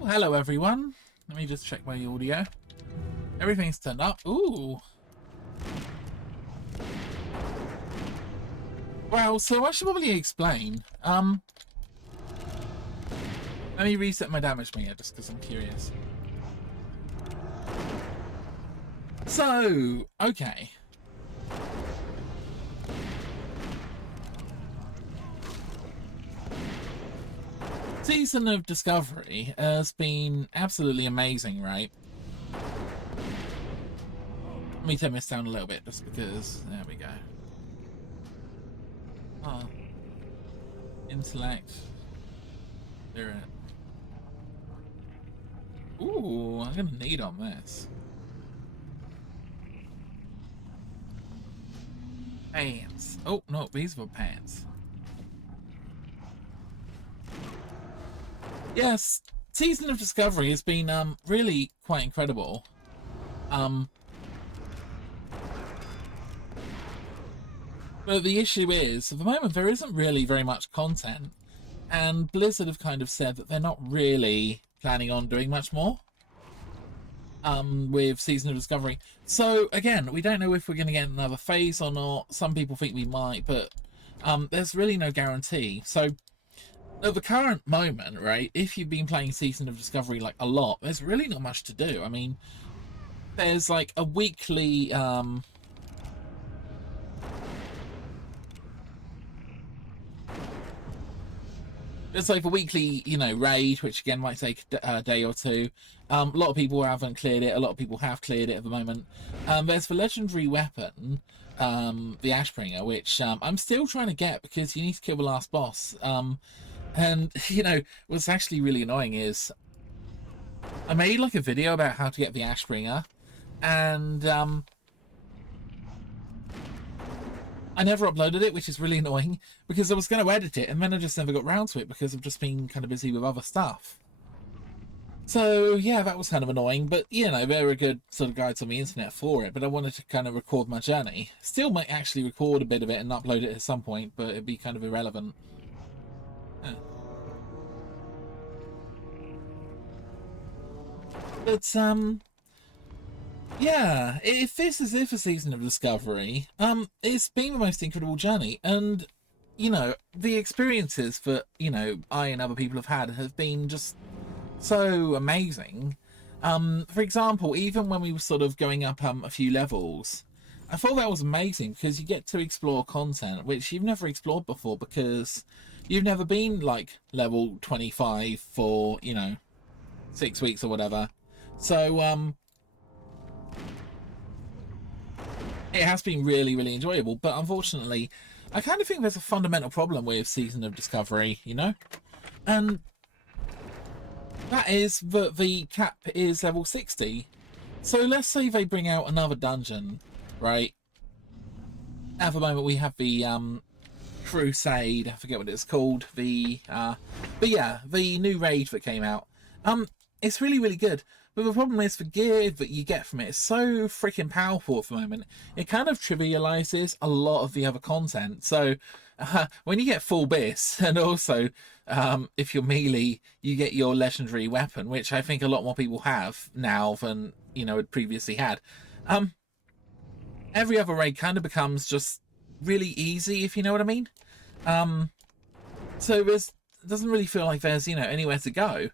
Well, hello everyone. Let me just check my audio. Everything's turned up. Ooh. Well, so I should probably explain. Let me reset my damage meter just because I'm curious. So, okay. Season of Discovery has been absolutely amazing, right? Let me turn this down a little bit just because, there we go. Oh. Intellect. Spirit. Ooh, I'm gonna need on this. Pants. Oh, no, these were pants. Yes, Season of Discovery has been really quite incredible. But the issue is, at the moment, there isn't really very much content, and Blizzard have kind of said that they're not really planning on doing much more with Season of Discovery. So again, we don't know if we're going to get another phase or not. Some people think we might, but there's really no guarantee. So at the current moment, right, if you've been playing Season of Discovery like a lot, there's really not much to do. I mean, there's like a weekly it's like a weekly, you know, raid, which again might take a day or two. A lot of people haven't cleared it. A lot of people have cleared it at the moment. There's the legendary weapon, the Ashbringer, which I'm still trying to get because you need to kill the last boss. And, you know, what's actually really annoying is I made like a video about how to get the Ashbringer, and I never uploaded it, which is really annoying because I was going to edit it and then I just never got round to it because I've just been kind of busy with other stuff. So yeah, that was kind of annoying, but you know, there are good sort of guides on the internet for it, but I wanted to kind of record my journey. Still might actually record a bit of it and upload it at some point, but it'd be kind of irrelevant. Huh. But yeah, if this is a Season of Discovery, it's been the most incredible journey, and you know, the experiences that, you know, I and other people have been just so amazing. For example, even when we were sort of going up a few levels, I thought that was amazing because you get to explore content which you've never explored before because you've never been like level 25 for, you know, 6 weeks or whatever. So it has been really, really enjoyable, but unfortunately, I kind of think there's a fundamental problem with Season of Discovery, you know? And that is that the cap is level 60. So let's say they bring out another dungeon, right? At the moment we have the Crusade, I forget what it's called, but yeah, the new raid that came out. It's really, really good. But the problem is the gear that you get from it is so freaking powerful at the moment. It kind of trivializes a lot of the other content. So when you get full bis, and also if you're melee, you get your legendary weapon, which I think a lot more people have now than, you know, had previously had. Every other raid kind of becomes just really easy, if you know what I mean. So it doesn't really feel like there's, you know, anywhere to go.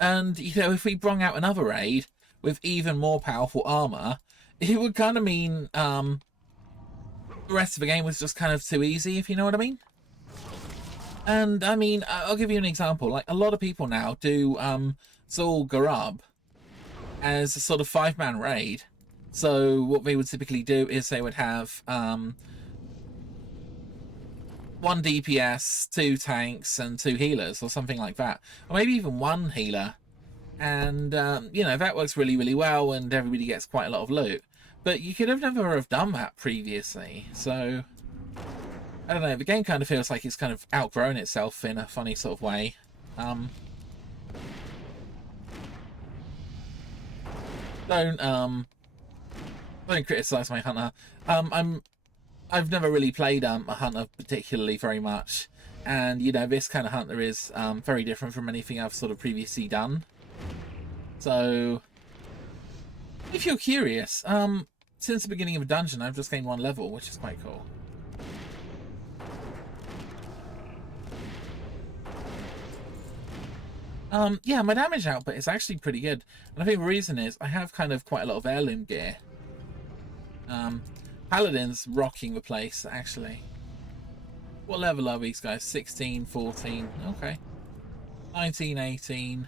And, you know, if we brought out another raid with even more powerful armor, it would kind of mean the rest of the game was just kind of too easy, if you know what I mean. And, I mean, I'll give you an example. Like, a lot of people now do Zul Garab as a sort of 5-man raid. So what they would typically do is they would have 1 DPS, 2 tanks, and 2 healers, or something like that. Or maybe even 1 healer. And, you know, that works really, really well, and everybody gets quite a lot of loot. But you could have never have done that previously. So, I don't know, the game kind of feels like it's kind of outgrown itself in a funny sort of way. Don't criticize my hunter. I've never really played a hunter particularly very much, and you know, this kind of hunter is very different from anything I've sort of previously done. So, if you're curious, since the beginning of a dungeon, I've just gained 1 level, which is quite cool. Yeah, my damage output is actually pretty good. And I think the reason is I have kind of quite a lot of heirloom gear. Paladin's rocking the place, actually. What level are these guys? 16, 14, okay. 19, 18.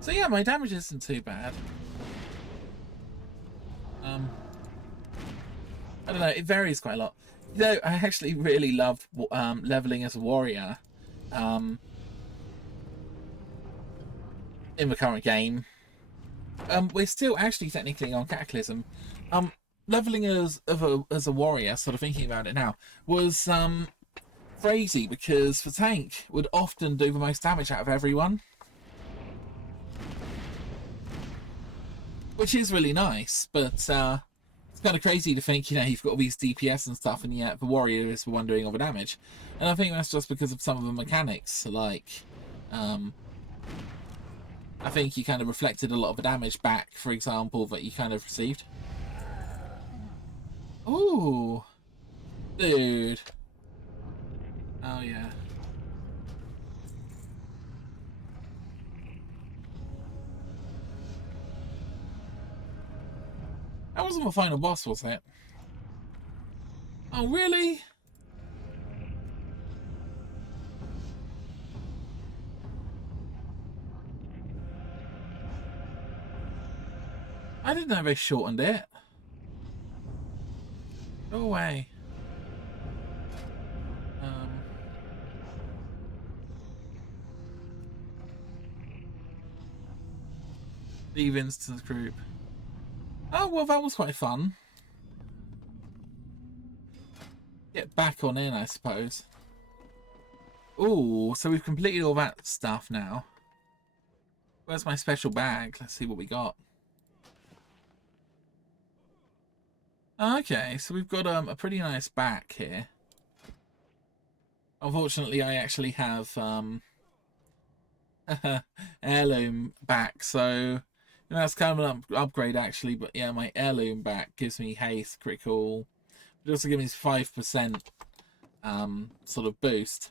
So yeah, my damage isn't too bad. I don't know, it varies quite a lot. You know, I actually really love leveling as a warrior. In the current game. We're still actually technically on Cataclysm. Leveling as a warrior, sort of thinking about it now, was crazy because the tank would often do the most damage out of everyone. Which is really nice, but it's kind of crazy to think, you know, you've got all these DPS and stuff, and yet the warrior is the one doing all the damage. And I think that's just because of some of the mechanics, like, I think you kind of reflected a lot of the damage back, for example, that you kind of received. Ooh. Dude. Oh, yeah. That wasn't the final boss, was it? Oh, really? I didn't know they shortened it. Go away. Leave instance group. Oh, well, that was quite fun. Get back on in, I suppose. Ooh, so we've completed all that stuff now. Where's my special bag? Let's see what we got. Okay, so we've got a pretty nice back here. Unfortunately, I actually have heirloom back, so you know, that's kind of an upgrade actually. But yeah, my heirloom back gives me haste, critical. It also gives me 5% sort of boost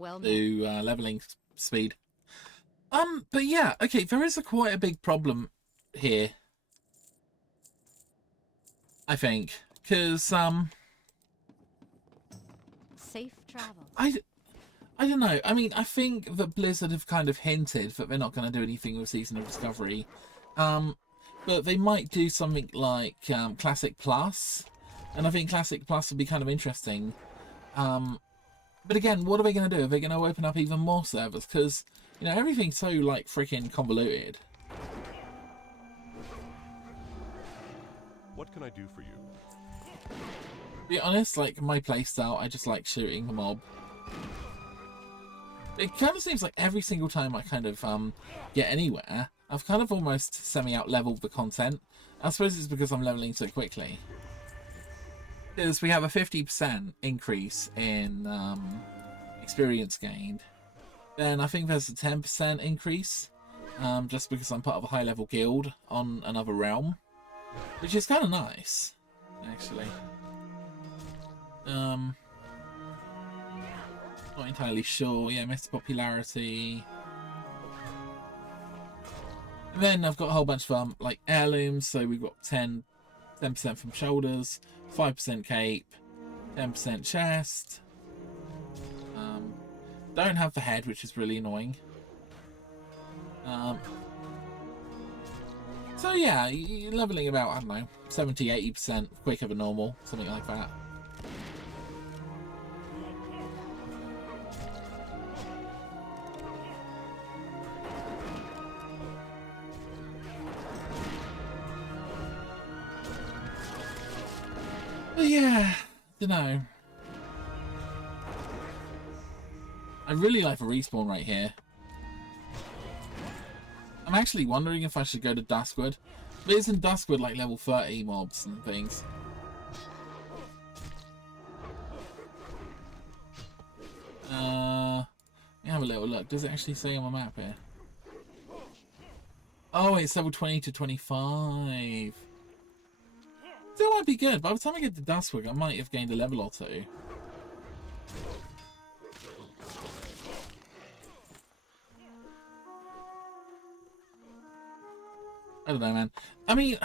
to leveling speed. But yeah, okay, there is quite a big problem here, I think, because safe travel. I don't know. I mean, I think that Blizzard have kind of hinted that they're not going to do anything with Season of Discovery, but they might do something like Classic Plus, and I think Classic Plus would be kind of interesting. But again, what are they going to do? Are they going to open up even more servers? Because, you know, everything's so, like, freaking convoluted. What can I do for you? To be honest, like, my playstyle, I just like shooting the mob. It kind of seems like every single time I kind of get anywhere, I've kind of almost semi-out-leveled the content. I suppose it's because I'm leveling so quickly. Because we have a 50% increase in experience gained. Then I think there's a 10% increase, just because I'm part of a high-level guild on another realm. Which is kind of nice, actually. Not entirely sure. Yeah, missed popularity. And then I've got a whole bunch of like heirlooms. So we've got 10% from shoulders, 5% cape, 10% chest. Don't have the head, which is really annoying. So yeah, you're leveling about, I don't know, 70-80% quicker than normal, something like that. But yeah, you know. I really like the respawn right here. I'm actually wondering if I should go to Duskwood. But isn't Duskwood like level 30 mobs and things? Let me have a little look. Does it actually say on the map here? Oh, it's level 20 to 25. Still might be good. By the time I get to Duskwood, I might have gained a level or two. I don't know, man. I mean,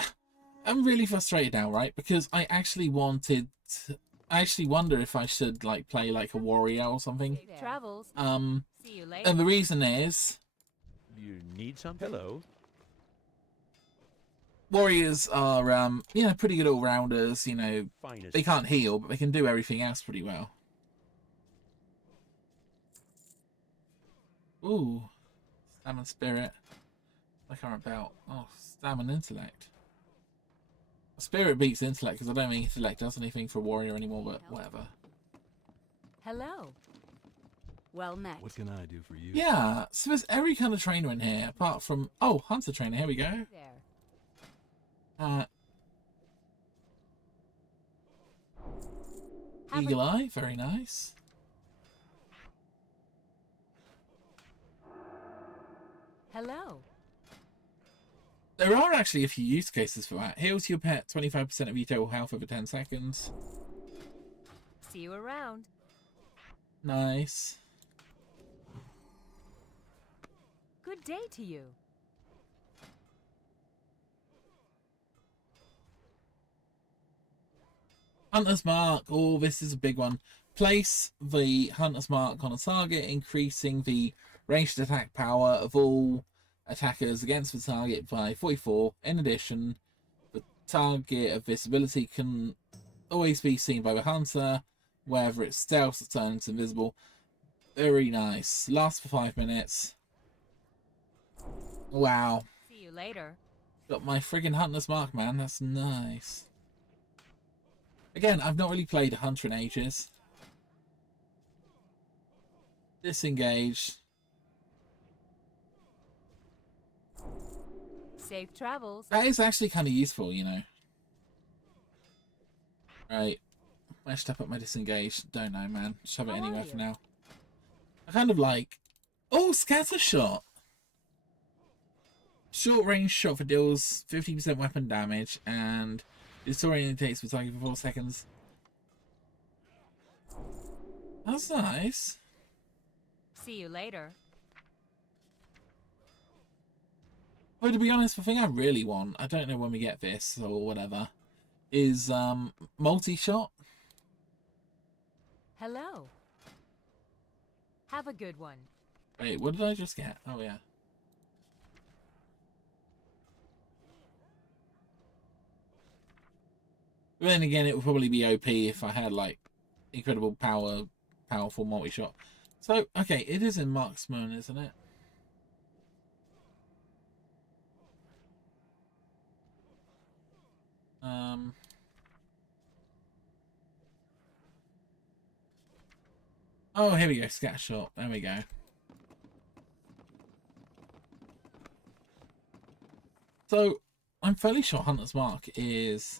I'm really frustrated now, right? Because I actually wanted... I actually wonder if I should, like, play, like, a warrior or something. Travels. See you later. And the reason is... You need something? Hello. Warriors are, you know, pretty good all-rounders, you know. Finest. They can't heal, but they can do everything else pretty well. Ooh. Stamina Spirit. I can't about. Oh, Stamina Intellect. Spirit beats Intellect, because I don't think Intellect does anything for a warrior anymore, but whatever. Hello. Well met. What can I do for you? Yeah, so there's every kind of trainer in here, apart from... Oh, Hunter Trainer, here we go. There. Eagle Eye, very nice. Hello. There are actually a few use cases for that. Heals your pet 25% of your total health over 10 seconds. See you around. Nice. Good day to you. Hunter's Mark. Oh, this is a big one. Place the Hunter's Mark on a target, increasing the ranged attack power of all attackers against the target by 44. In addition, the target of this ability can always be seen by the hunter, whether it's stealth or turns invisible. Very nice. Lasts for 5 minutes. Wow. See you later. Got my friggin' Hunter's Mark, man. That's nice. Again, I've not really played a hunter in ages. Disengage. Safe travels. That is actually kind of useful, you know. Right. Where should I put my disengage? Don't know, man. Shove it How anywhere are for you? now. I kind of like... Oh, scatter shot! Short range shot for deals 50% weapon damage and disorientates the target for 4 seconds. That's nice. See you later. But to be honest, the thing I really want, I don't know when we get this or whatever, is multi-shot. Hello. Have a good one. Wait, what did I just get? Oh, yeah. But then again, it would probably be OP if I had, like, incredible powerful multi-shot. So, okay, it is in Marksman, isn't it? Oh, here we go, scatter shot. There we go. So, I'm fairly sure Hunter's Mark is...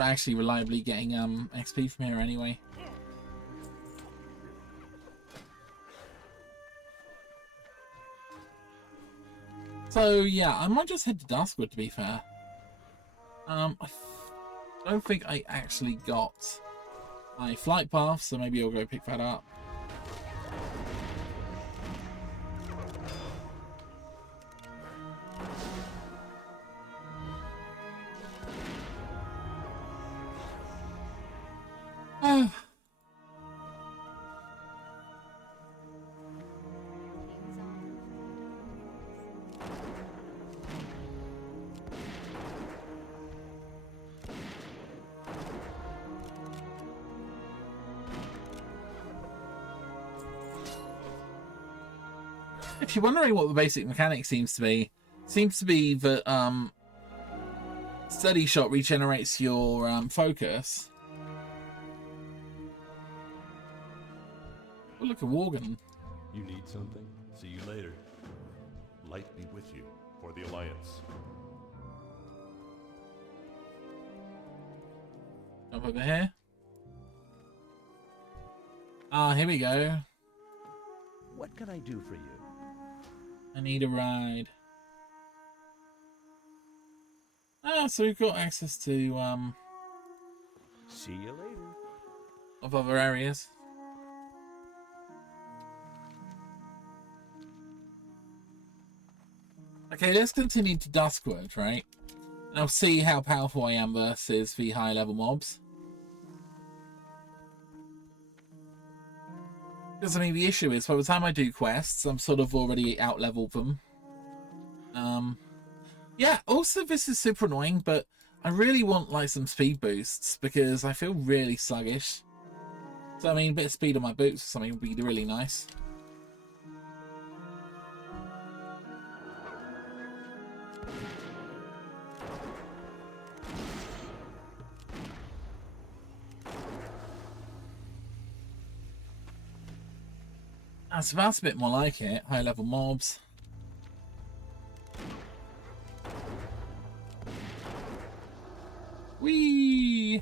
actually reliably getting XP from here anyway. So yeah, I might just head to Duskwood, to be fair. I don't think I actually got my flight path, so maybe I'll go pick that up. If you're wondering what the basic mechanic seems to be that steady shot regenerates your focus. Oh, look, a Worgen. You need something? See you later. Light be with you for the Alliance. Jump over here. Ah, here we go. What can I do for you? I need a ride. Ah, so we've got access to See you later. of other areas. Okay, let's continue to Duskwood, right? And I'll see how powerful I am versus the high level mobs. Because, I mean, the issue is, by the time I do quests, I'm sort of already out-leveled them. Yeah, also this is super annoying, but I really want, like, some speed boosts, because I feel really sluggish. So, I mean, a bit of speed on my boots or something would be really nice. So that's a bit more like it. High level mobs. Whee!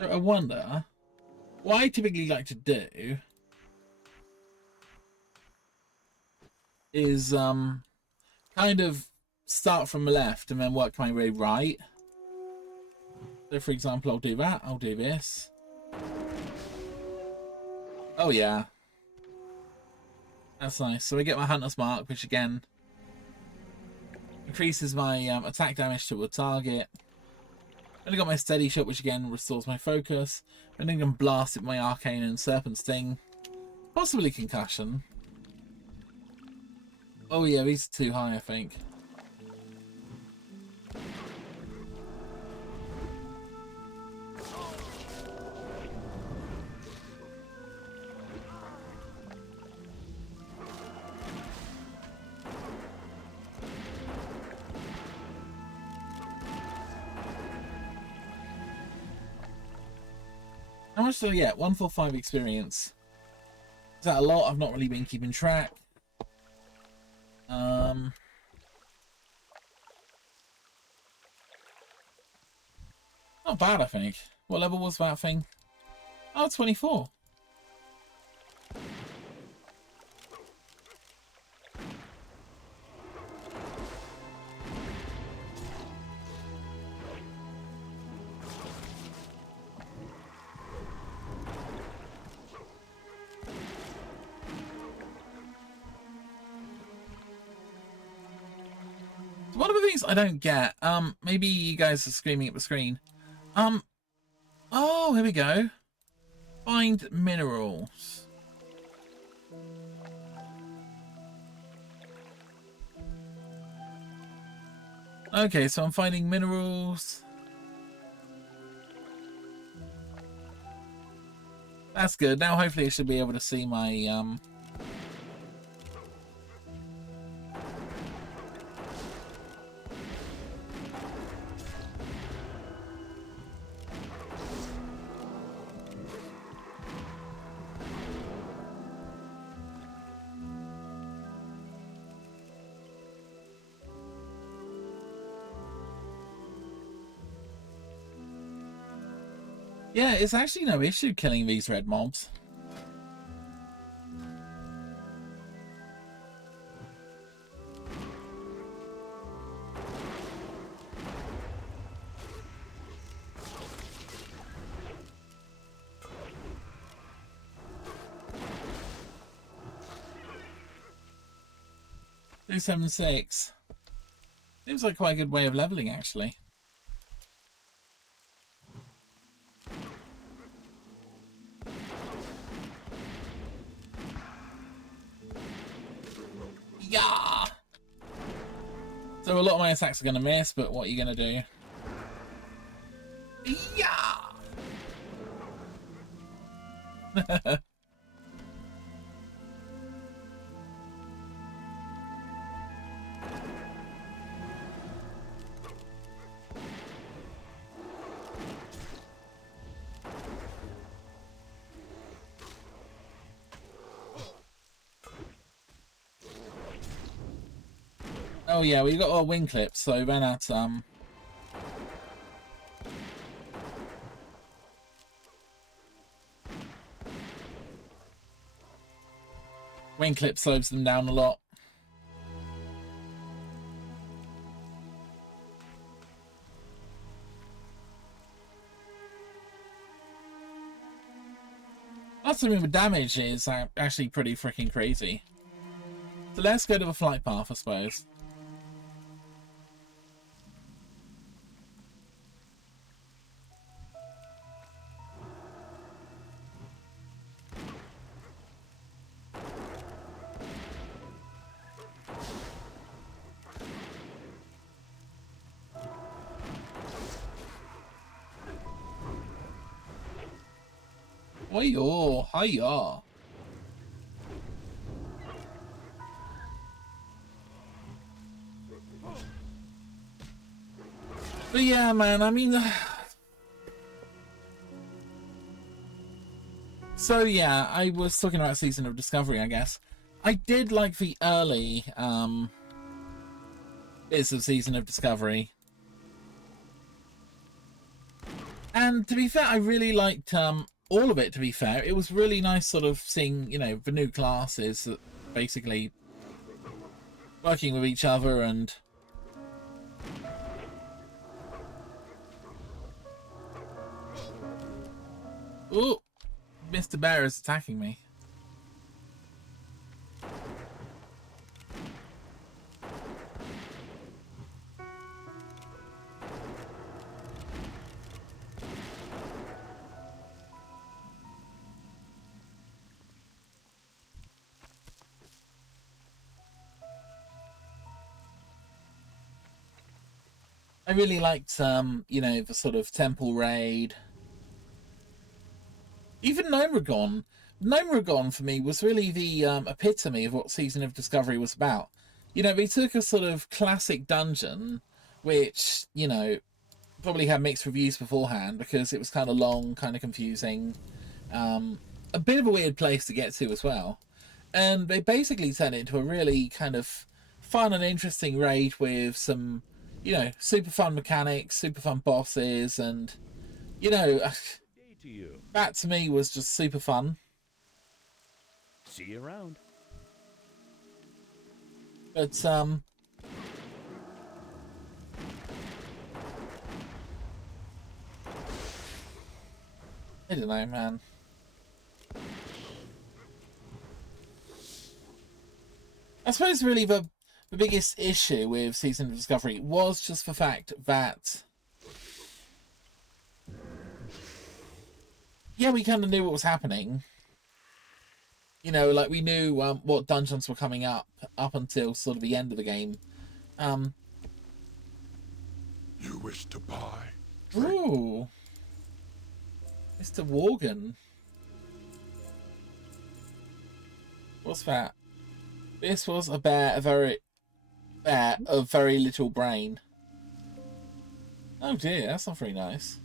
So I wonder, what I typically like to do is kind of start from the left and then work my way right. So for example, I'll do that, I'll do this. Oh yeah. That's nice. So I get my Hunter's Mark, which again increases my attack damage to a target. Then I got my Steady Shot, which again restores my focus. And then I can blast it with my Arcane and Serpent Sting. Possibly Concussion. Oh yeah, these are too high, I think. How much do I get? 145 experience. Is that a lot? I've not really been keeping track. Not bad, I think. What level was that thing? Oh, 24. One of the things I don't get, maybe you guys are screaming at the screen. Oh, here we go. Find minerals. Okay, so I'm finding minerals. That's good. Now hopefully I should be able to see my, yeah, it's actually no issue killing these red mobs. Two 7 6. Seems like quite a good way of leveling, actually. Yeah. So a lot of my attacks are going to miss, but what are you going to do? Yeah. Oh yeah, we got our wing clips, so then at wing clip slows them down a lot. That's something with damage is actually pretty freaking crazy. So let's go to the flight path, I suppose. Oi-yo, hiya. But yeah, man, I mean... So yeah, I was talking about Season of Discovery, I guess. I did like the early bits of Season of Discovery. And to be fair, I really liked all of it, to be fair. It was really nice sort of seeing, you know, the new classes that basically working with each other and... Ooh, Mr. Bear is attacking me. I really liked, you know, the sort of temple raid. Even Gnomeregan. Gnomeregan for me was really the epitome of what Season of Discovery was about. You know, they took a sort of classic dungeon, which, you know, probably had mixed reviews beforehand because it was kind of long, kind of confusing. A bit of a weird place to get to as well. And they basically turned it into a really kind of fun and interesting raid with some, you know, super fun mechanics, super fun bosses, and, you know, that to me was just super fun. See you around. But, I don't know, man. I suppose really the biggest issue with Season of Discovery was just the fact that, yeah, we kind of knew what was happening. You know, like we knew what dungeons were coming up until sort of the end of the game. You wish to buy? Ooh, Mr. Worgen. What's that? This was a bear, a bear of very little brain. Oh dear, that's not very nice.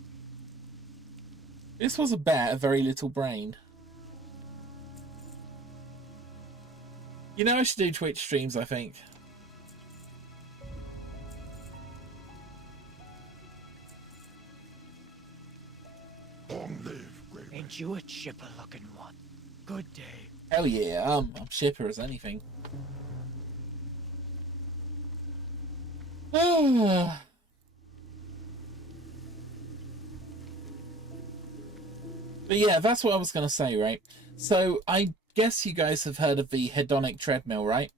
This was a bear of very little brain. You know, I should do Twitch streams, I think. Long live, Grey. Ain't you a chipper looking one? Good day. Hell yeah, I'm chipper as anything. But yeah, that's what I was going to say, right? So I guess you guys have heard of the hedonic treadmill, right?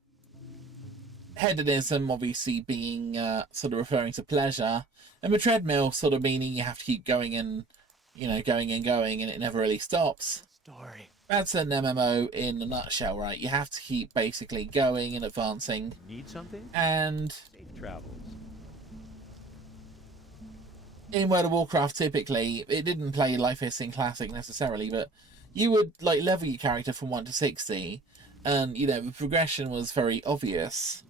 hedonism obviously being sort of referring to pleasure, and the treadmill sort of meaning you have to keep going and, you know, going and going, and it never really stops. Story. That's an MMO in a nutshell, right? You have to keep basically going and advancing. Need something? And Safe travels. in World of Warcraft, typically, it didn't play like this in Classic necessarily, but you would like level your character from 1 to 60, and, you know, the progression was very obvious.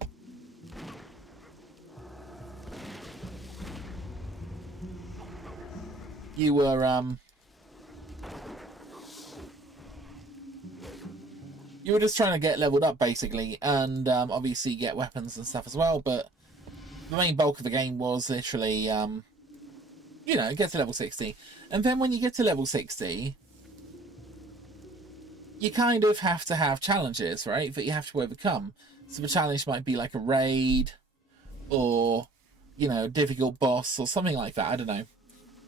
You were just trying to get leveled up, basically, and obviously get weapons and stuff as well, but the main bulk of the game was literally, you know, get to level 60. And then when you get to level 60, you kind of have to have challenges, right, that you have to overcome. So the challenge might be like a raid, or, you know, a difficult boss, or something like that, I don't know.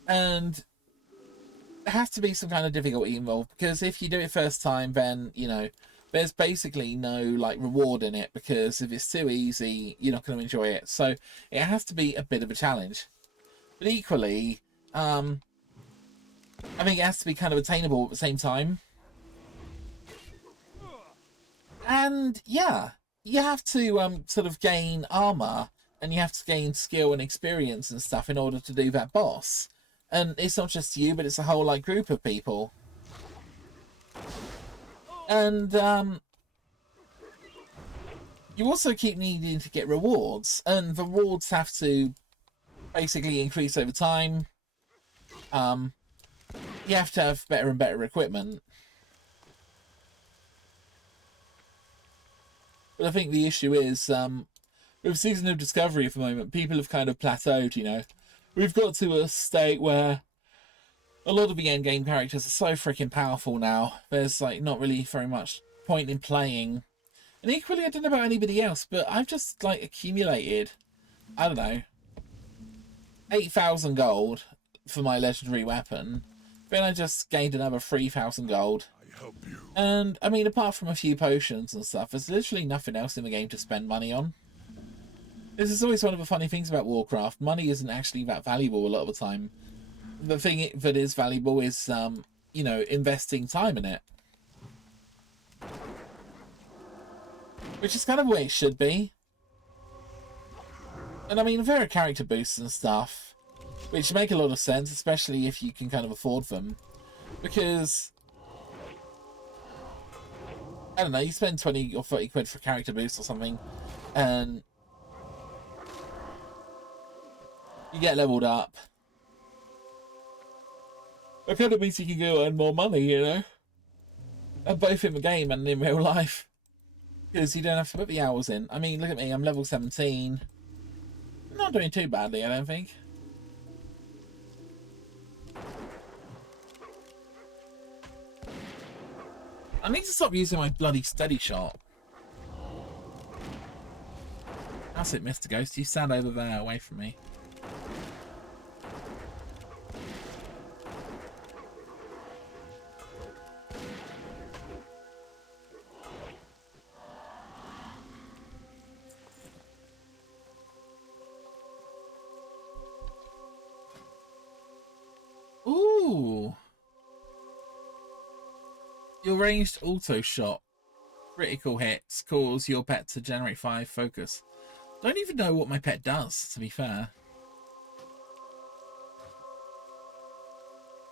And there has to be some kind of difficulty involved, because if you do it first time, then, you know, there's basically no like reward in it, because if it's too easy, you're not going to enjoy it. So it has to be a bit of a challenge. But equally, I think it has to be kind of attainable at the same time. And yeah, you have to sort of gain armor, and you have to gain skill and experience and stuff in order to do that boss. And it's not just you, but it's a whole like group of people. And you also keep needing to get rewards, and the rewards have to basically increase over time. You have to have better and better equipment. But I think the issue is, with Season of Discovery at the moment, people have kind of plateaued, you know. We've got to a state where a lot of the endgame characters are so freaking powerful now. There's like not really very much point in playing. And equally, I don't know about anybody else, but I've just like accumulated, I don't know, 8,000 gold for my legendary weapon. Then I just gained another 3,000 gold. I help you. And I mean, apart from a few potions and stuff, there's literally nothing else in the game to spend money on. This is always one of the funny things about Warcraft. Money isn't actually that valuable a lot of the time. The thing that is valuable is, you know, investing time in it. Which is kind of the way it should be. And I mean, there are character boosts and stuff, which make a lot of sense, especially if you can kind of afford them. Because, I don't know, you spend 20 or 30 quid for a character boost or something, and you get leveled up. It kind of means you can go earn more money, you know? And both in the game and in real life. Because you don't have to put the hours in. I mean, look at me, I'm level 17. I'm not doing too badly, I don't think. I need to stop using my bloody steady shot. That's it, Mr. Ghost. You stand over there, away from me. Ooh. Your ranged auto shot. Critical hits cause your pet to generate 5 focus. Don't even know what my pet does, to be fair.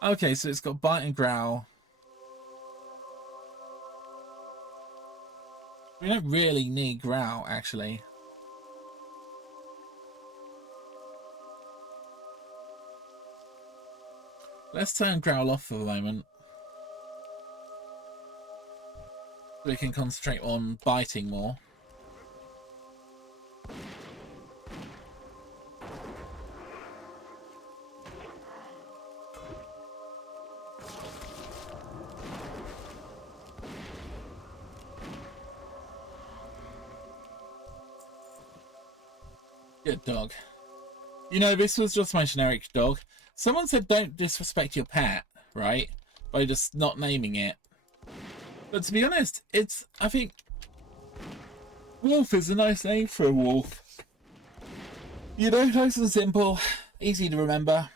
Okay, so it's got bite and growl. We don't really need growl, actually. Let's turn growl off for the moment. So we can concentrate on biting more. Good dog. You know, this was just my generic dog. Someone said don't disrespect your pet, right? By just not naming it. But to be honest, I think Wolf is a nice name for a wolf. You know, nice and simple, easy to remember.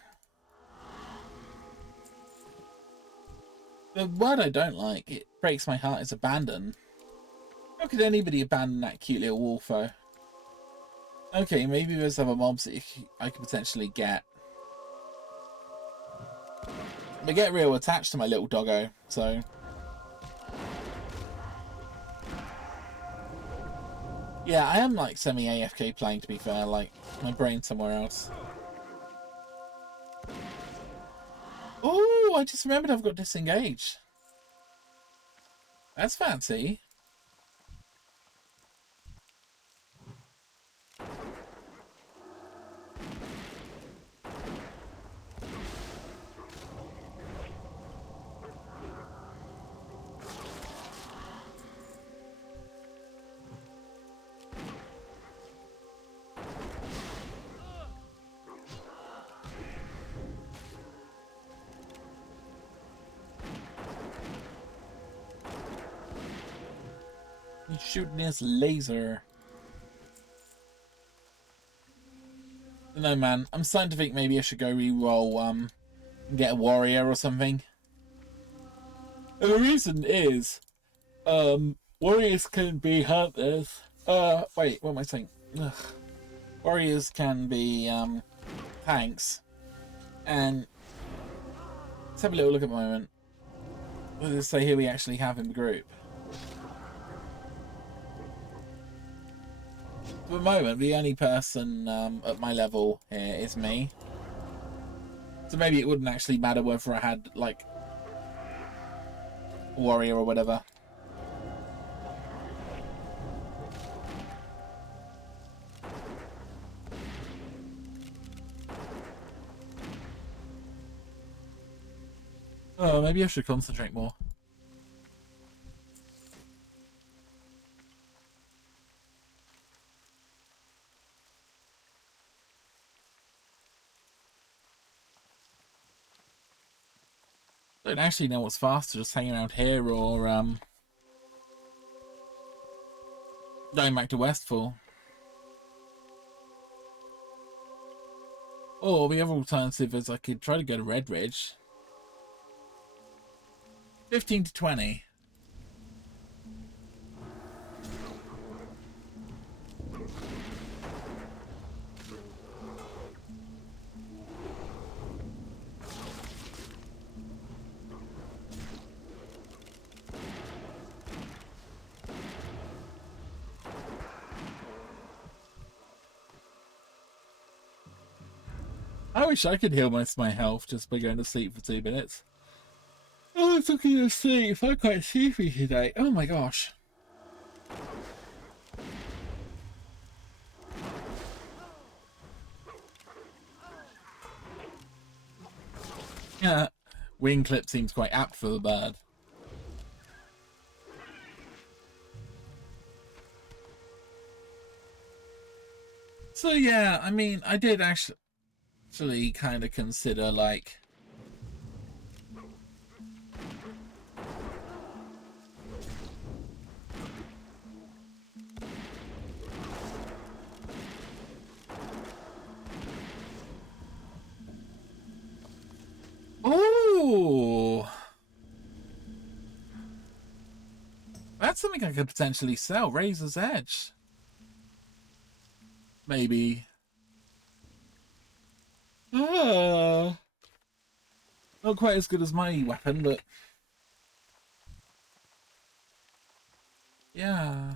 The word I don't like, it breaks my heart, is abandon. How could anybody abandon that cute little wolf, though? Okay, maybe there's other mobs that I could potentially get. They get real attached to my little doggo, so... Yeah, I am like semi-AFK playing, to be fair, like my brain's somewhere else. Oh, I just remembered I've got disengage. That's fancy. He's shooting his laser. No, man. I'm starting to think maybe I should go re-roll, and get a warrior or something. And the reason is, warriors can be hunters. Wait, what am I saying? Ugh. Warriors can be, tanks. And let's have a little look at the moment. Let's say who we actually have in the group. At the moment, the only person at my level here is me. So maybe it wouldn't actually matter whether I had, like, a warrior or whatever. Oh, maybe I should concentrate more. I don't actually know what's faster, just hanging around here or going back to Westfall. Or the other alternative is I could try to go to Red Ridge. 15 to 20. I wish I could heal most of my health just by going to sleep for 2 minutes. Oh, it's looking to sleep. I'm quite sleepy today. Oh my gosh. Yeah, wing clip seems quite apt for the bird. So yeah, I mean, I did actually kind of consider, like, oh, that's something I could potentially sell. Razor's Edge. Maybe. Not quite as good as my weapon, but yeah.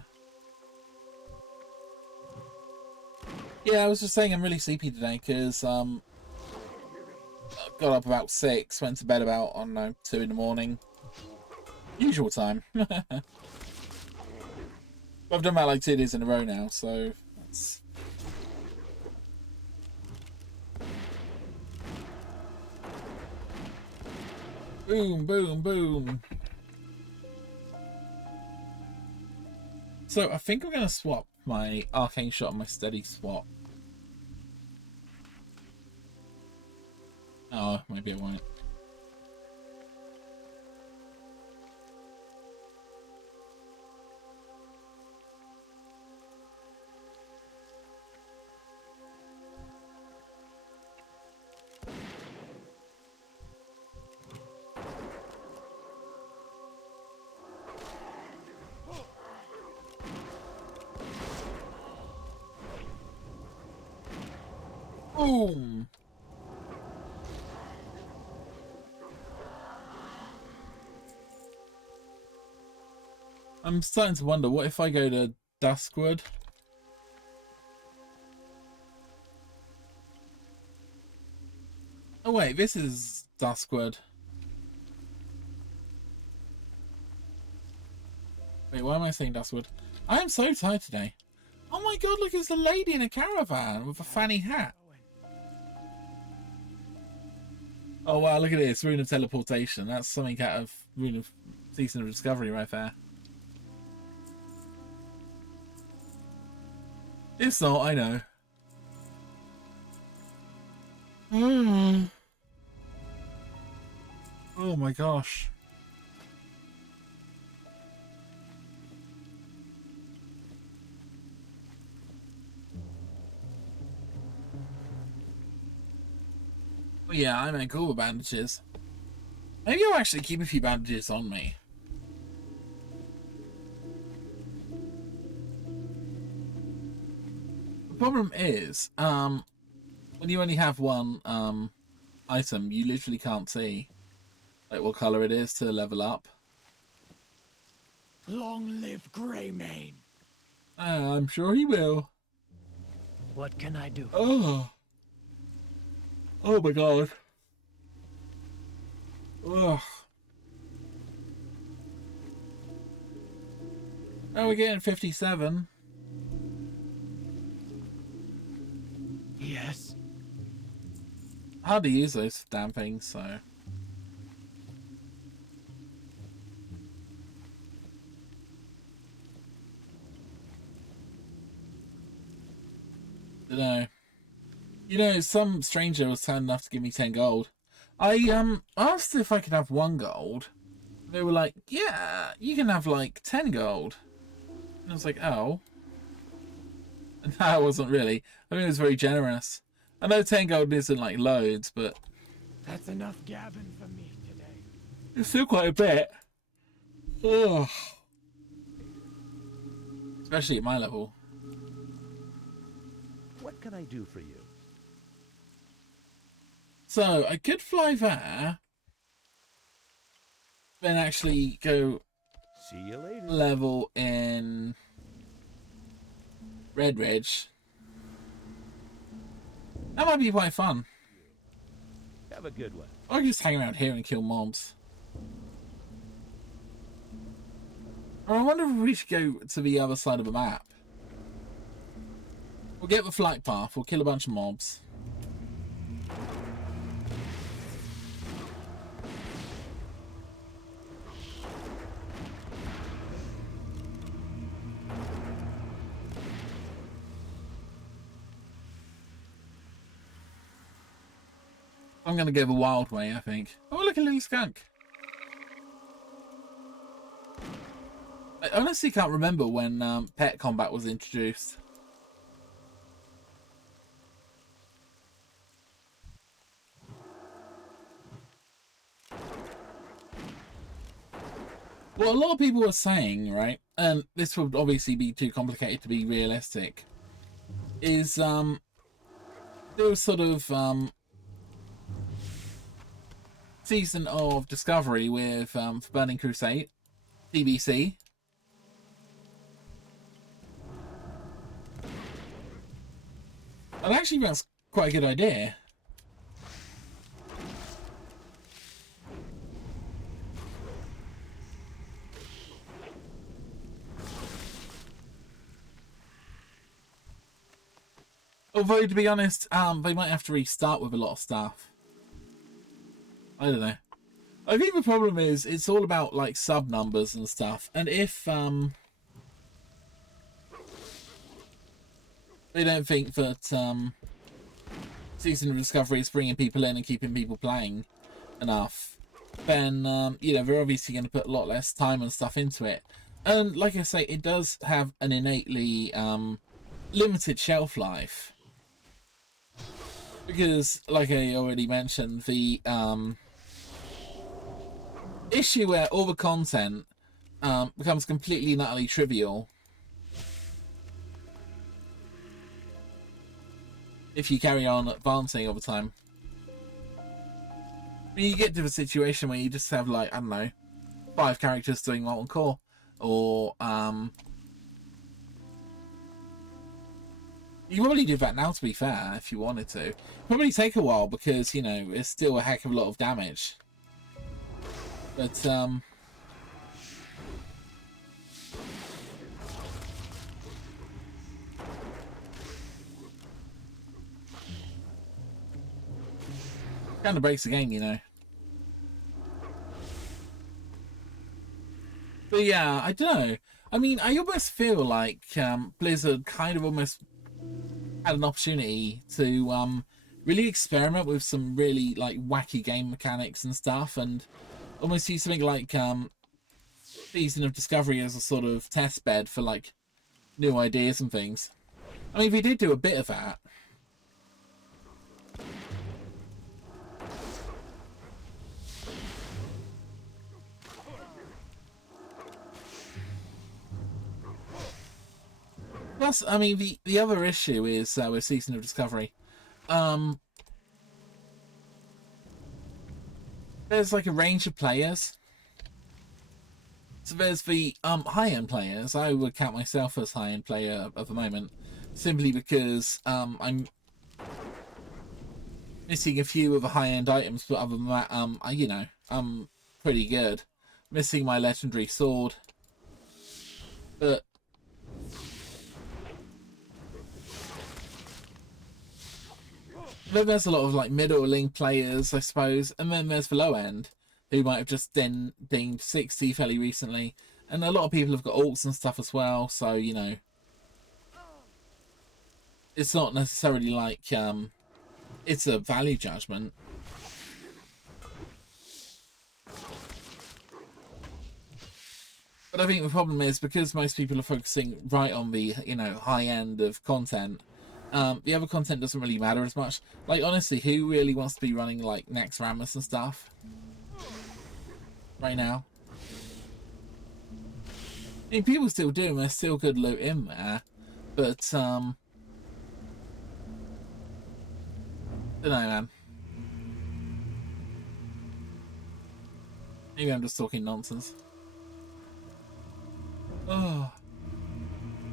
Yeah, I was just saying I'm really sleepy today because I got up about 6, went to bed about, I don't know, 2 in the morning. Usual time. I've done that like 2 days in a row now, so that's... Boom, boom, boom. So I think I'm going to swap my arcane shot and my steady swap. Oh, maybe I won't. Boom! I'm starting to wonder, what if I go to Duskwood? Oh wait, this is Duskwood. Wait, why am I saying Duskwood? I am so tired today. Oh my god, look, it's a lady in a caravan with a fanny hat. Oh wow, look at this, Rune of Teleportation. That's something out of Rune of Season of Discovery right there. It's not, I know. Oh my gosh. Well, yeah, I make all the bandages. Maybe I'll actually keep a few bandages on me. The problem is, when you only have one item, you literally can't see like what color it is to level up. Long live Greymane. I'm sure he will. What can I do? Oh my god. Ugh. Oh, we're getting 57. Yes. Hard to use those damn things, so. Dunno. You know, some stranger was kind enough to give me 10 gold. I asked if I could have 1 gold. They were like, yeah, you can have like 10 gold. And I was like, oh. And no, I wasn't really. I mean, it was very generous. I know 10 gold isn't like loads, but That's enough gabbing for me today. it's still quite a bit. Ugh. Especially at my level. What can I do for you? So, I could fly there. Then actually go See you later. level in Red Ridge. That might be quite fun. Have a good one. Or I could just hang around here and kill mobs. Or I wonder if we should go to the other side of the map. We'll get the flight path, we'll kill a bunch of mobs. I'm going to go the wild way, I think. Oh, look, a little skunk. I honestly can't remember when pet combat was introduced. What a lot of people were saying, right, and this would obviously be too complicated to be realistic, is there was sort of Season of Discovery with Burning Crusade, DBC. And actually that's quite a good idea. Although, to be honest, they might have to restart with a lot of stuff. I don't know. I think the problem is it's all about like sub numbers and stuff. And if they don't think that Season of Discovery is bringing people in and keeping people playing enough, then you know, they're obviously going to put a lot less time and stuff into it. And like I say, it does have an innately limited shelf life. Because, like I already mentioned, the issue where all the content becomes completely and utterly trivial if you carry on advancing over time. When you get to a situation where you just have, like, I don't know, 5 characters doing Molten Core, or you can probably do that now, to be fair, if you wanted to. Probably take a while because, you know, it's still a heck of a lot of damage. But kind of breaks the game, you know. But yeah, I don't know. I mean, I almost feel like Blizzard kind of almost had an opportunity to really experiment with some really, like, wacky game mechanics and stuff, and almost use something like Season of Discovery as a sort of test bed for, like, new ideas and things. I mean, we did do a bit of that. Plus, I mean, the other issue is with Season of Discovery. There's like a range of players. So there's the high-end players. I would count myself as high-end player at the moment, simply because I'm missing a few of the high-end items, but other than that, you know, I'm pretty good. Missing my legendary sword, but then there's a lot of, like, middling players, I suppose, and then there's the low end, who might have just dinged 60 fairly recently, and a lot of people have got alts and stuff as well, so, you know, it's not necessarily like it's a value judgment. But I think the problem is, because most people are focusing right on the, you know, high end of content, the other content doesn't really matter as much. Like, honestly, who really wants to be running, like, Nex Rammus and stuff right now? I mean, people still do, and there's still good loot in there, but don't know, man. Maybe I'm just talking nonsense. Oh,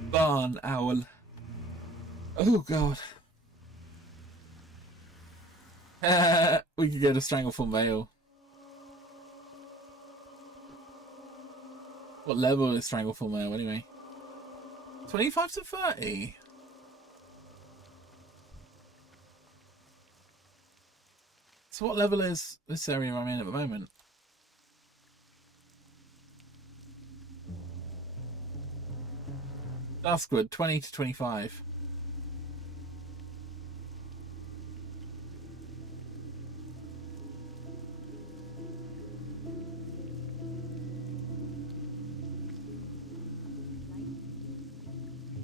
barn owl. Oh god. We could go to Stranglethorn Vale. What level is Stranglethorn Vale anyway? 25 to 30. So what level is this area I'm in at the moment? Duskwood, 20 to 25.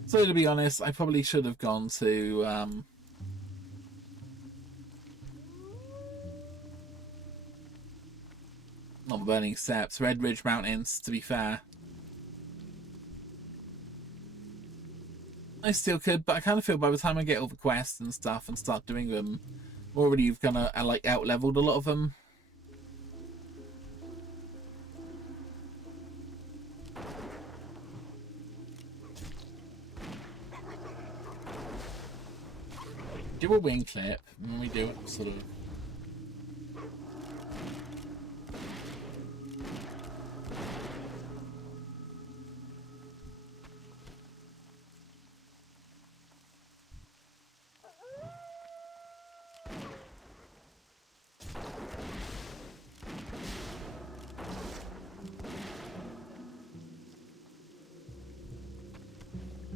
So to be honest, I probably should have gone to not Burning Steps, Red Ridge Mountains, to be fair. I still could, but I kind of feel by the time I get all the quests and stuff and start doing them, I'm already gonna like out-leveled a lot of them. Do a wing clip, and then we do it sort of.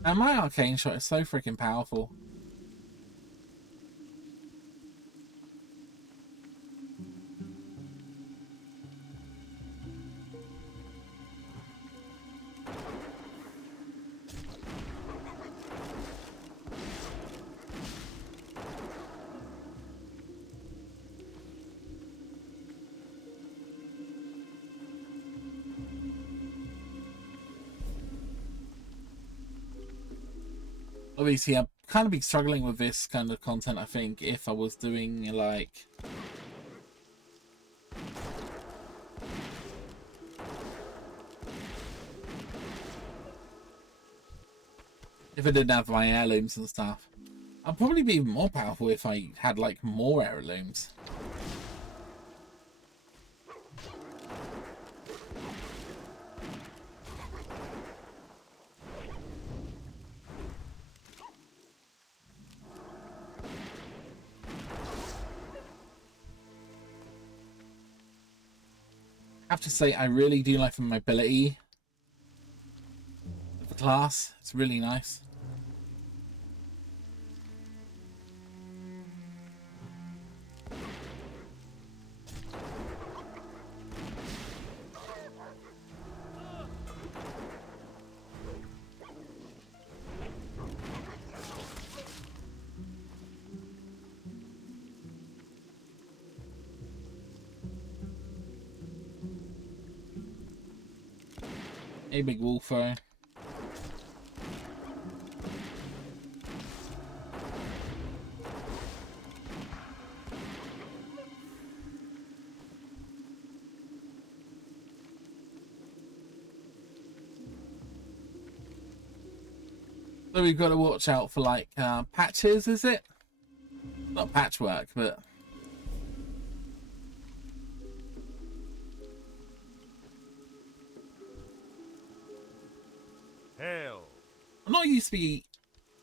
And my arcane shot is so freaking powerful. Obviously, I'm kind of be struggling with this kind of content, I think, if I was doing like if I didn't have my heirlooms and stuff. I'd probably be even more powerful if I had like more heirlooms. I have to say, I really do like the mobility of the class. It's really nice. Hey, big wolfo. So we've got to watch out for like patches, is it? Not patchwork, but Hail. I'm not used to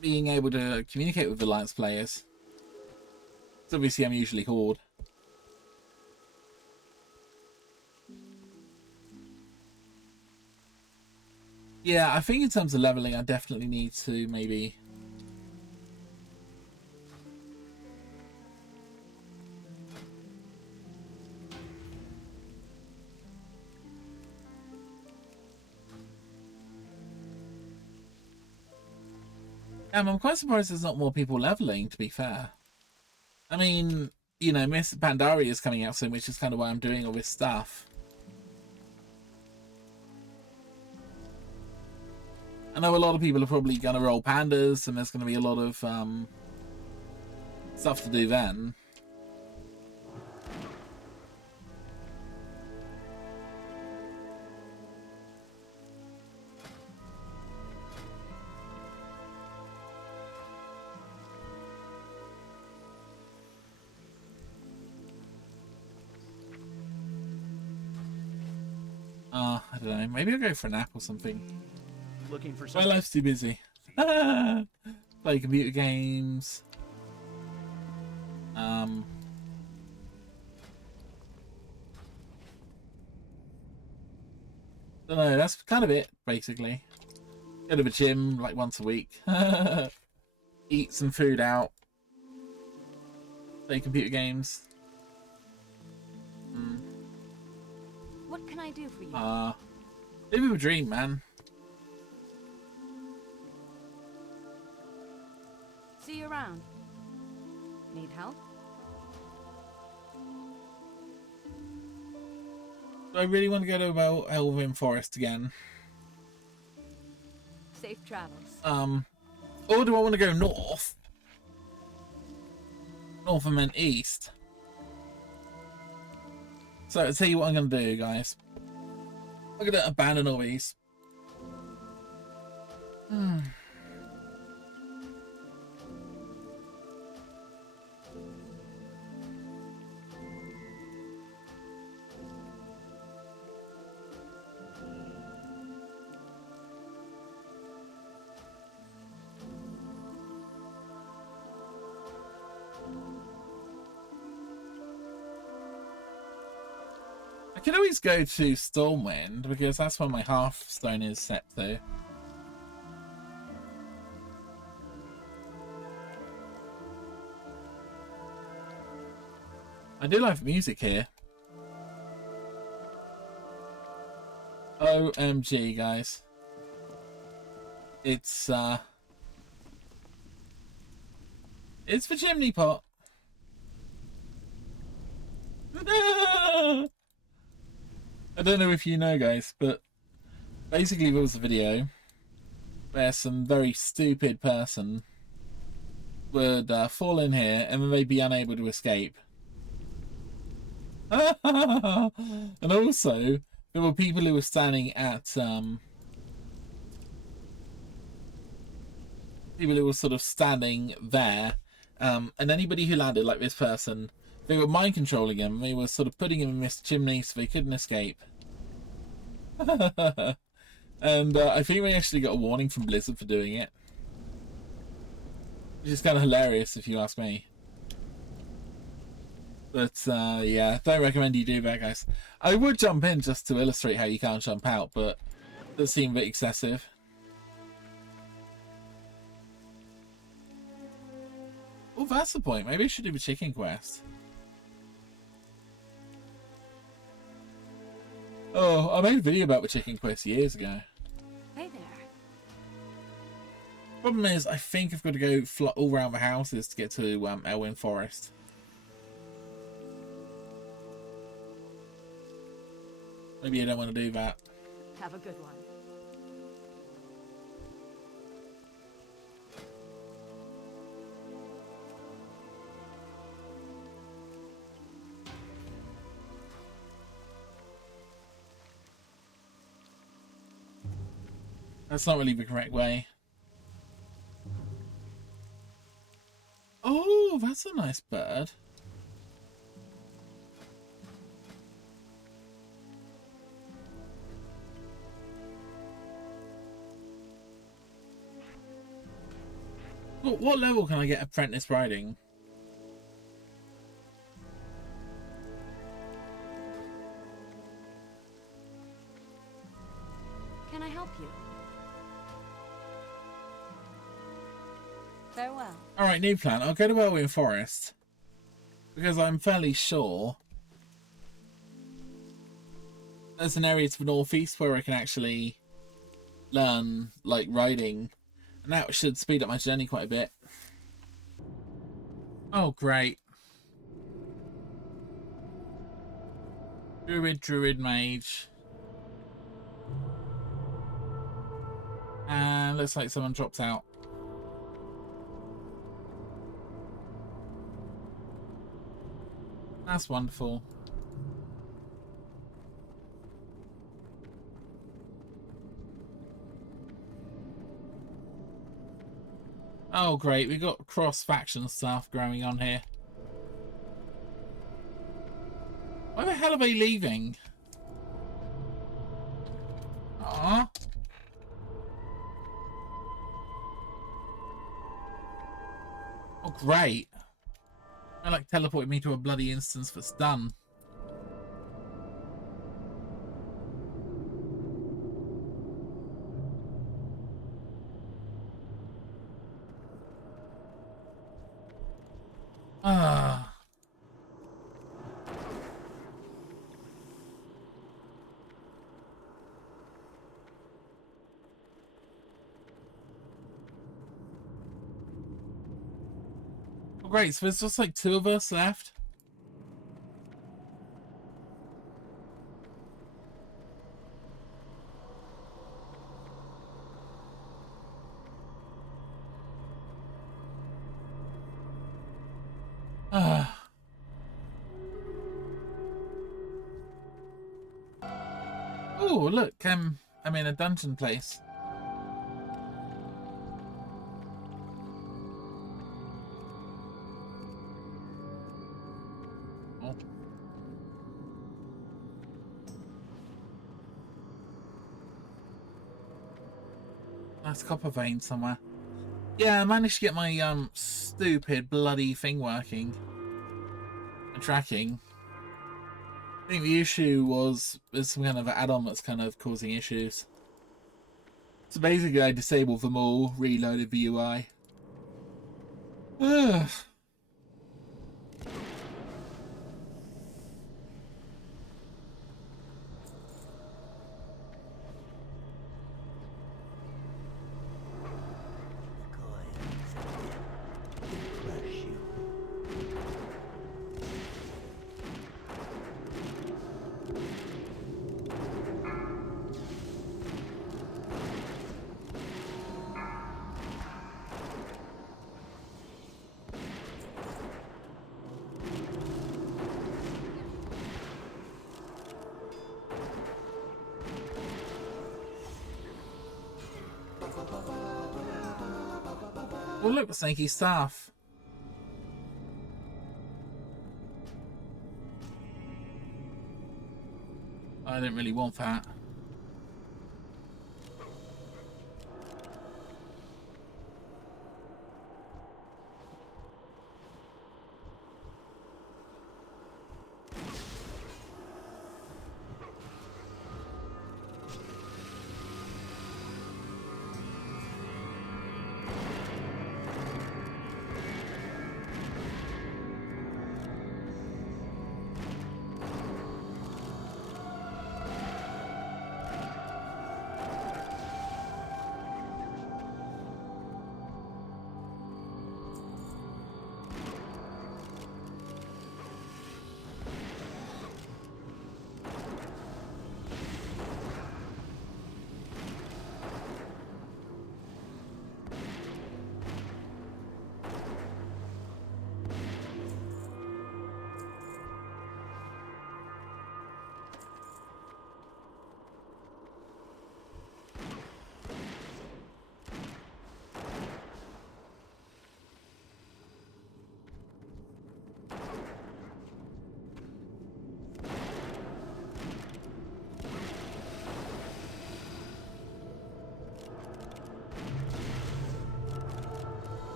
being able to communicate with Alliance players. So obviously I'm usually Horde. Yeah, I think in terms of leveling, I definitely need to maybe I'm quite surprised there's not more people leveling, to be fair. I mean, you know, Miss Pandaria is coming out soon, which is kind of why I'm doing all this stuff. I know a lot of people are probably going to roll pandas, and there's going to be a lot of stuff to do then. I don't know. Maybe I'll go for a nap or something. Looking for My something. life's too busy. Play computer games. Don't know. That's kind of it, basically. Go to the gym like once a week. Eat some food out. Play computer games. What can I do for you? Live a dream, man. See you around. Need help? Do I really want to go to Elven Forest again? Safe travels. Or do I want to go north? North and then east. So I'll tell you what I'm going to do, guys. I'm going to abandon all these. I can always go to Stormwind because that's where my Hearthstone is set to. I do like the music here. OMG, guys. It's the chimney pot. I don't know if you know, guys, but basically there was a video where some very stupid person would fall in here and then they'd be unable to escape. And also, there were people who were standing at people who were sort of standing there, and anybody who landed, like this person, they were mind controlling him. They were sort of putting him in this chimney so they couldn't escape. And I think they actually got a warning from Blizzard for doing it, which is kind of hilarious if you ask me. But yeah, don't recommend you do that, guys. I would jump in just to illustrate how you can't jump out, but it does seem a bit excessive. Oh, that's the point. Maybe I should do the chicken quest. Oh, I made a video about the chicken quest years ago. Hey there. Problem is, I think I've got to go all around the houses to get to Elwyn Forest. Maybe I don't want to do that. Have a good one. That's not really the correct way. Oh, that's a nice bird. What level can I get apprentice riding? Can I help you? Farewell. Alright, new plan. I'll go to Elwyn Forest, because I'm fairly sure there's an area to the northeast where I can actually learn, like, riding. And that should speed up my journey quite a bit. Oh, great. Druid, mage. And looks like someone drops out. That's wonderful. Oh great, we got cross-faction stuff going on here. Why the hell are they leaving? Aww. Oh great. They like teleported me to a bloody instance that's done. Ah. Oh, great, so there's just like 2 of us left. Ah. Oh, look, I'm in a dungeon place. Oh. Nice copper vein somewhere. Yeah, I managed to get my stupid bloody thing working. And tracking. I think the issue was there's some kind of add-on that's kind of causing issues. So basically I disabled them all, reloaded the UI. Ugh. Oh, look, the snaky staff. I didn't really want that.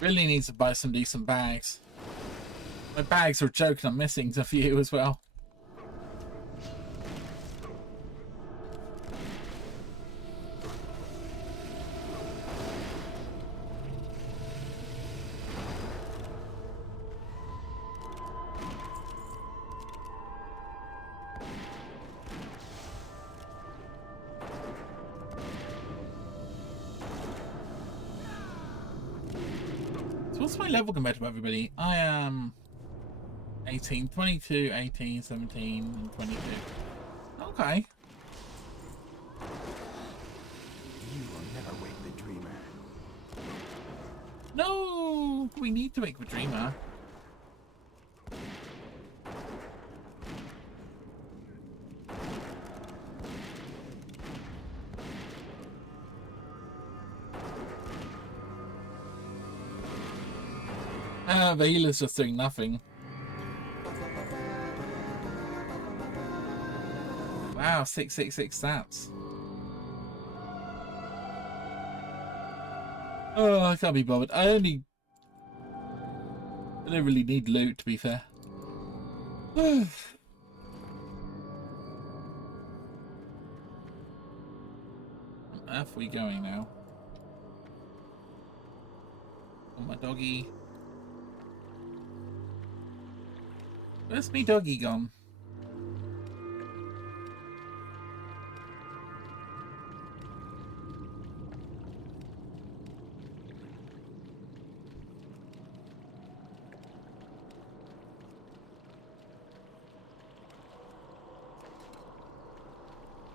Really needs to buy some decent bags. My bags are a joke and I'm missing a few as well. What's my level compared to everybody? I am 18, 22, 18, 17, and 22. Okay. You will never wake the dreamer. No, we need to make the dreamer. The healer's just doing nothing. Wow, 666 stats. Oh, I can't be bothered. I don't really need loot, to be fair. Where on earth are we going now? Oh, my doggy. Where's me doggy gone?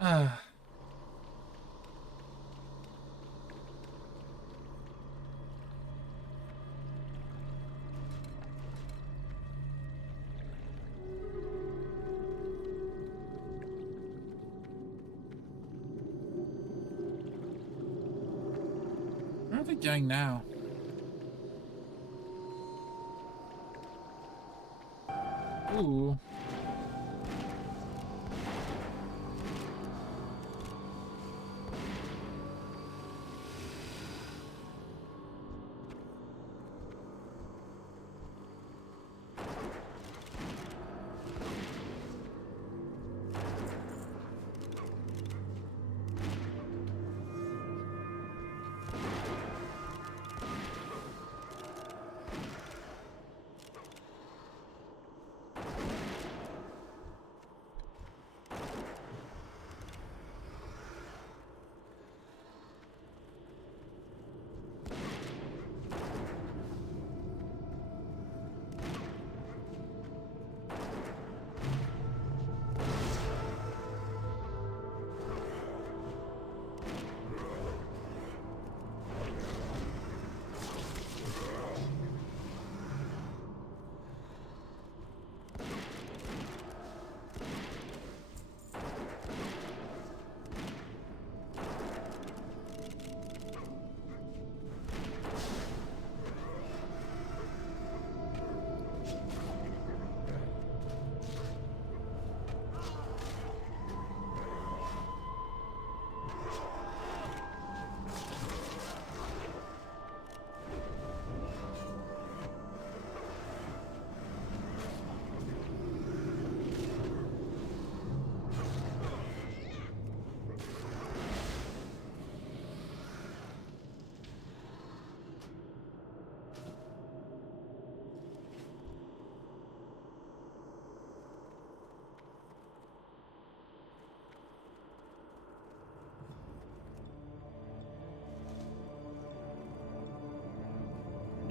Ah. Where are we going now? Ooh.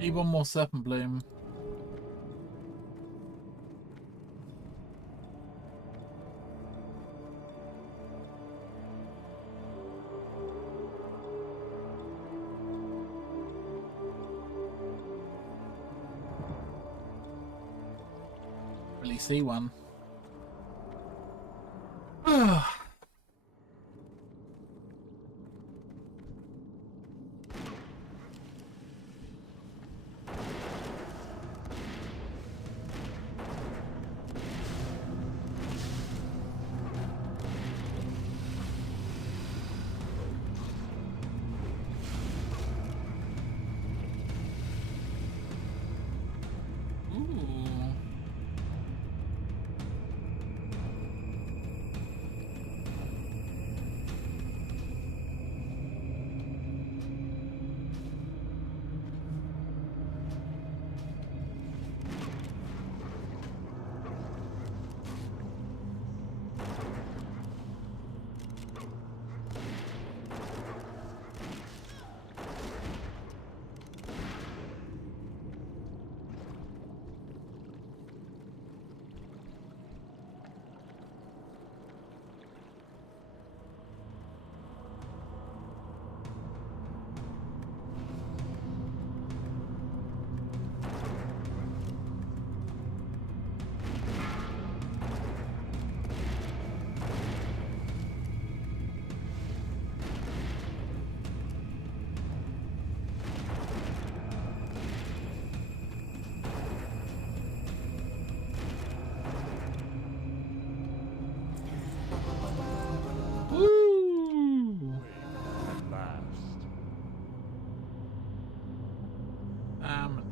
Need one more serpent bloom. Really see one.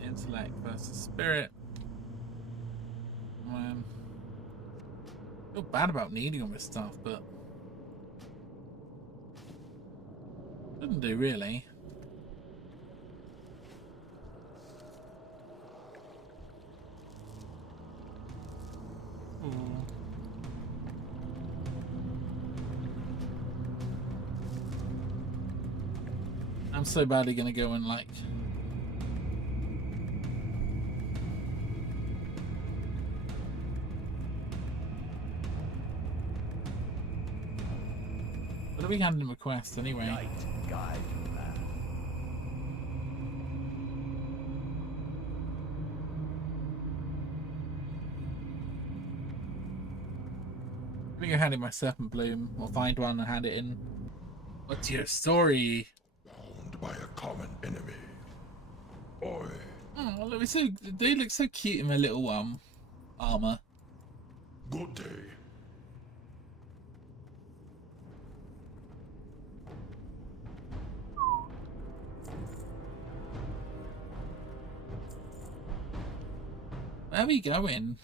Intellect versus spirit. Man, I feel bad about needing all this stuff, but shouldn't do really. Ooh. I'm so badly gonna go and like what are we handing him a quest anyway? Light guide your path. I think I hand him my serpent bloom, or find one and hand it in. What's your story? Bound by a common enemy. Oi. Oh, look, they look so cute in their little armor. Good day. Where are we going?